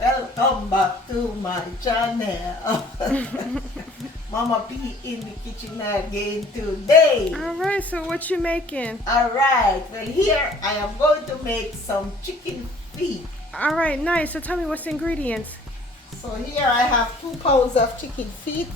Welcome back to my channel. Mama P in the kitchen again today. All right, so what you making? Alright, well here I am going to make some chicken feet. All right, nice. So tell me what's the ingredients. So here I have 2 pounds of chicken feet.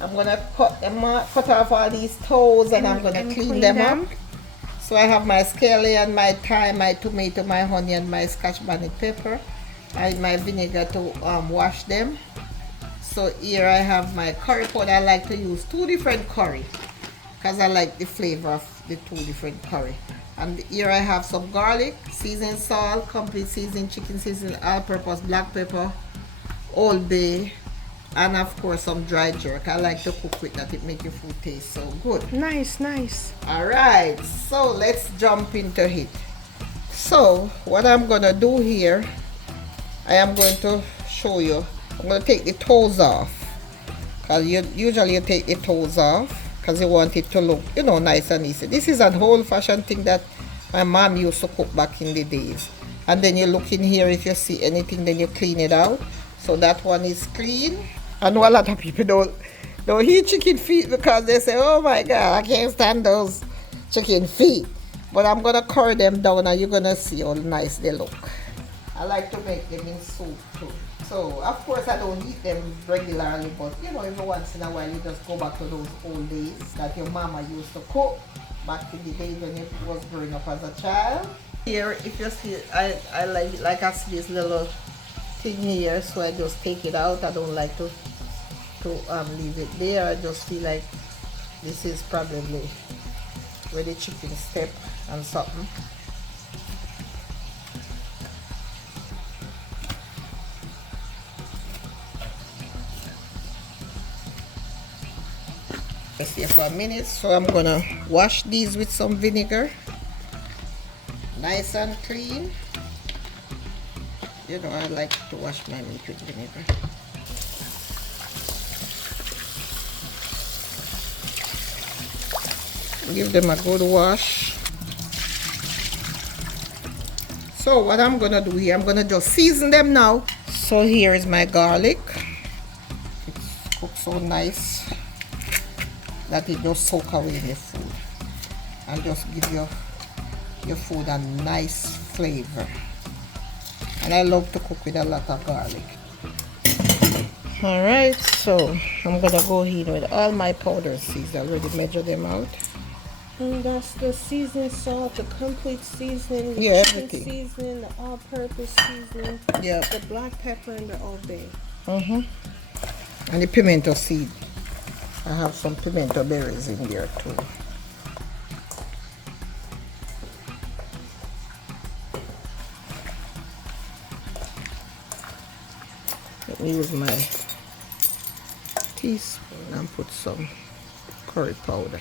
I'm gonna cut off all these toes and I'm gonna clean them up. So I have my scallion, my thyme, my tomato, my onion, my scotch bonnet pepper, and my vinegar to wash them. So here I have my curry powder. I like to use 2 different curry because I like the flavor of the 2 different curry. And here I have some garlic, seasoned salt, complete seasoned chicken seasoning, all-purpose black pepper, Old Bay, and of course some dry jerk. I like to cook with that. It makes your food taste so good. Nice, nice. Alright, so let's jump into it. So what I'm gonna do here, I am going to show you. I'm gonna take the toes off, because usually you take the toes off because you want it to look, you know, nice and easy. This is an old-fashioned thing that my mom used to cook back in the days. And then you look in here, if you see anything, then you clean it out. So that one is clean. I know a lot of people don't eat chicken feet because they say, oh my God, I can't stand those chicken feet. But I'm gonna curry them down and you're gonna see how nice they look. I like to make them in soup too. So of course I don't eat them regularly, but you know, every once in a while you just go back to those old days that your mama used to cook back in the days when you was growing up as a child. Here, if you see, I like I see this little thing here, so I just take it out. I don't like to leave it there. I just feel like this is probably where the chicken step and something. Just here for a minute. So I'm gonna wash these with some vinegar, nice and clean. You know, I like to wash my meat with vinegar. Give them a good wash. So what I'm gonna do here, I'm gonna just season them now. So here is my garlic. It's cooked so nice that it just soak away the food and just give your food a nice flavor. And I love to cook with a lot of garlic. Alright, so I'm gonna go in with all my powder seeds. I already measure them out. And that's the seasoned salt, the complete seasoning, the Yeah, chicken everything. seasoning, the all-purpose seasoning, Yeah. the black pepper, and the Old Bay. And the pimento seed. I have some pimento berries in there too. Let me use my teaspoon and put some curry powder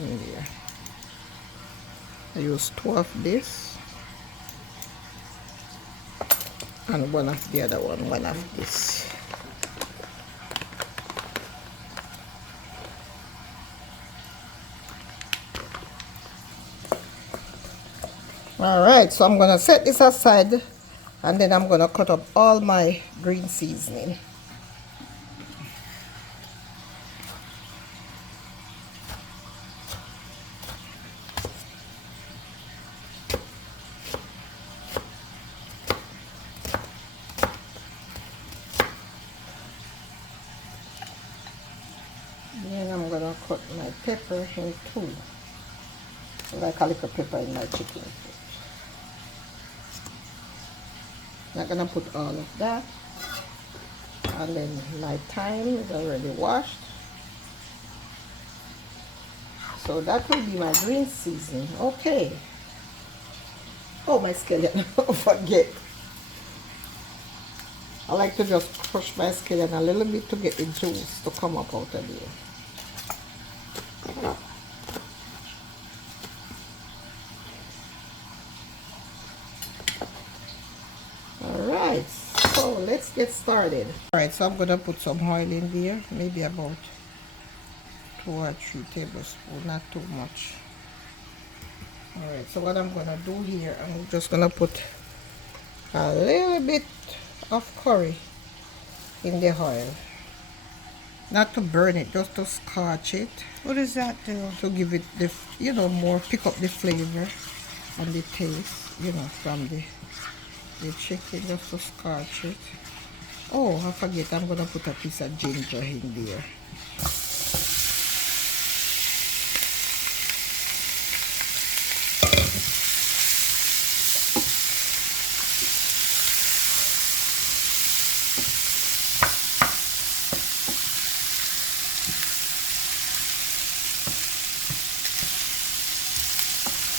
in there. I use 2 of this and 1 of the other one, 1 of this. Alright, so I'm gonna set this aside and then I'm gonna cut up all my green seasoning. Then I'm gonna cut my pepper in 2, like a little pepper in my chicken. Not gonna put all of that. And then my thyme is already washed. So that will be my green seasoning. Okay. Oh, my scallion. Don't forget. I like to just crush my scallion a little bit to get the juice to come up out of there. Alright, so let's get started. Alright, so I'm gonna put some oil in there, maybe about 2 or 3 tablespoons, not too much. Alright, so what I'm gonna do here, I'm just gonna put a little bit of curry in the oil. Not to burn it, just to scotch it. What does that do? To give it the, more, pick up the flavor and the taste, from the chicken, just to scotch it. Oh, I forget, I'm gonna put a piece of ginger in there.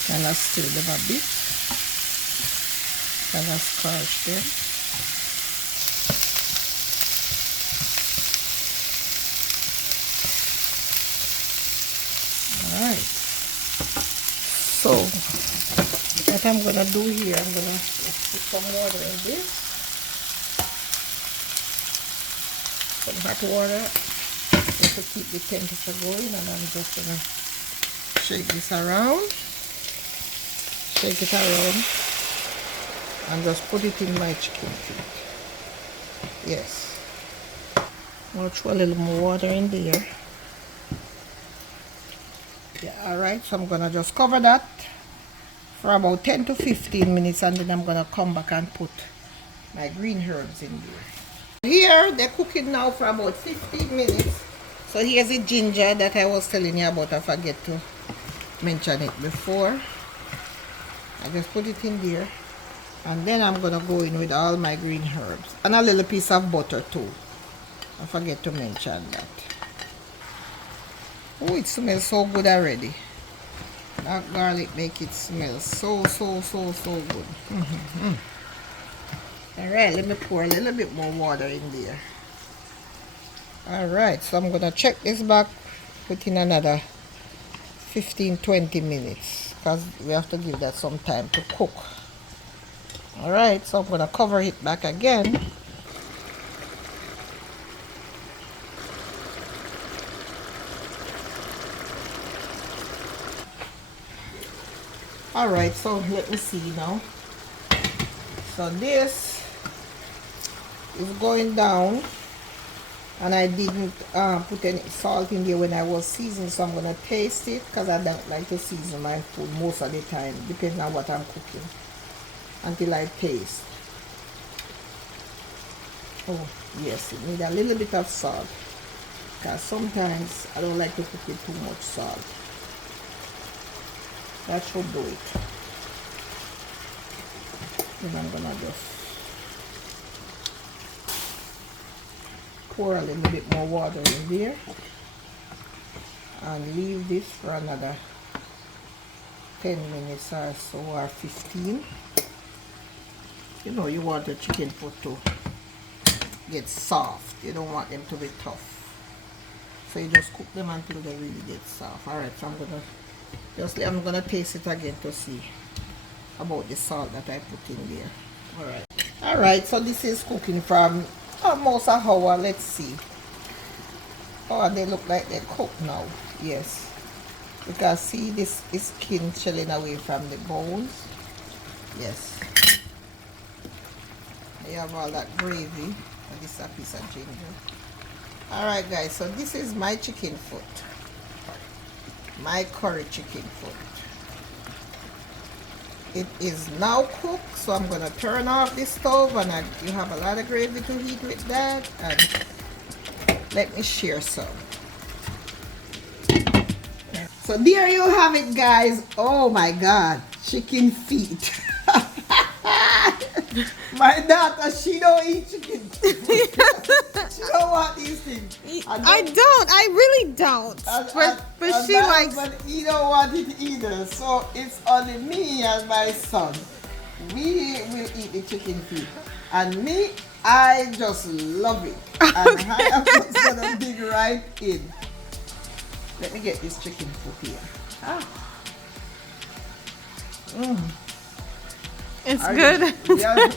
And I stir them a bit. And I scotch them. Alright. So, what I'm gonna do here, I'm gonna put some water in this. Some hot water just to keep the temperature going, and I'm just gonna shake this around. Shake it around and just put it in my chicken feet. Yes. I'll throw a little more water in there. Yeah, alright, so I'm gonna just cover that for about 10 to 15 minutes, and then I'm gonna come back and put my green herbs in there. Here they're cooking now for about 15 minutes. So here's the ginger that I was telling you about. I forget to mention it before. I just put it in there, and then I'm gonna go in with all my green herbs and a little piece of butter too. I forget to mention that. Oh, it smells so good already. That garlic make it smell so good. Alright, let me pour a little bit more water in there. Alright, so I'm gonna check this back, put in another 15-20 minutes, because we have to give that some time to cook. Alright, so I'm gonna cover it back again. Alright, so let me see now. So this is going down, and I didn't put any salt in there when I was seasoning, so I'm gonna taste it, because I don't like to season my food most of the time, depending on what I'm cooking, until I taste. Oh yes, it needs a little bit of salt, because sometimes I don't like to cook with too much salt. That should do it. Then I'm gonna just pour a little bit more water in there and leave this for another 10 minutes or so, or 15. You want the chicken foot to get soft. You don't want them to be tough. So you just cook them until they really get soft. Alright, so I'm gonna taste it again to see about the salt that I put in there. Alright, so this is cooking from almost an hour. Let's see. Oh, they look like they're cooked now. Yes, you can see this is skin shelling away from the bones. Yes, they have all that gravy, and this is a piece of ginger. Alright guys, so this is my chicken foot, my curry chicken foot. It is now cooked, so I'm gonna turn off the stove, and you have a lot of gravy to heat with that, and let me share some. So there you have it guys. Oh my god, chicken feet. My daughter, she don't eat chicken feet. She don't want these things. I really don't. But she likes. But he don't want it either. So it's only me and my son. We will eat the chicken feet. And me, I just love it. And I am just gonna dig right in. Let me get this chicken foot here. It's good. Yeah.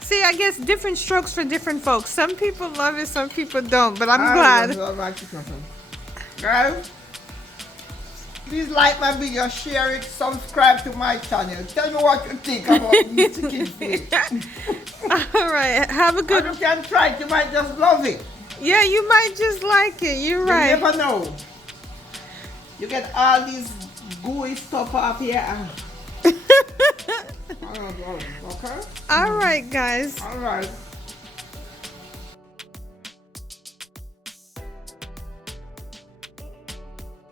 See, I guess different strokes for different folks. Some people love it, some people don't. But I'm I glad. love my chicken foot. Guys, please like my video, share it, subscribe to my channel. Tell me what you think about this chicken feet. All right. Have a And good. you can try it. You might just love it. Yeah, you might just like it. You're right. You never know. You get all these gooey stuff off here. Okay? All right, guys. All right.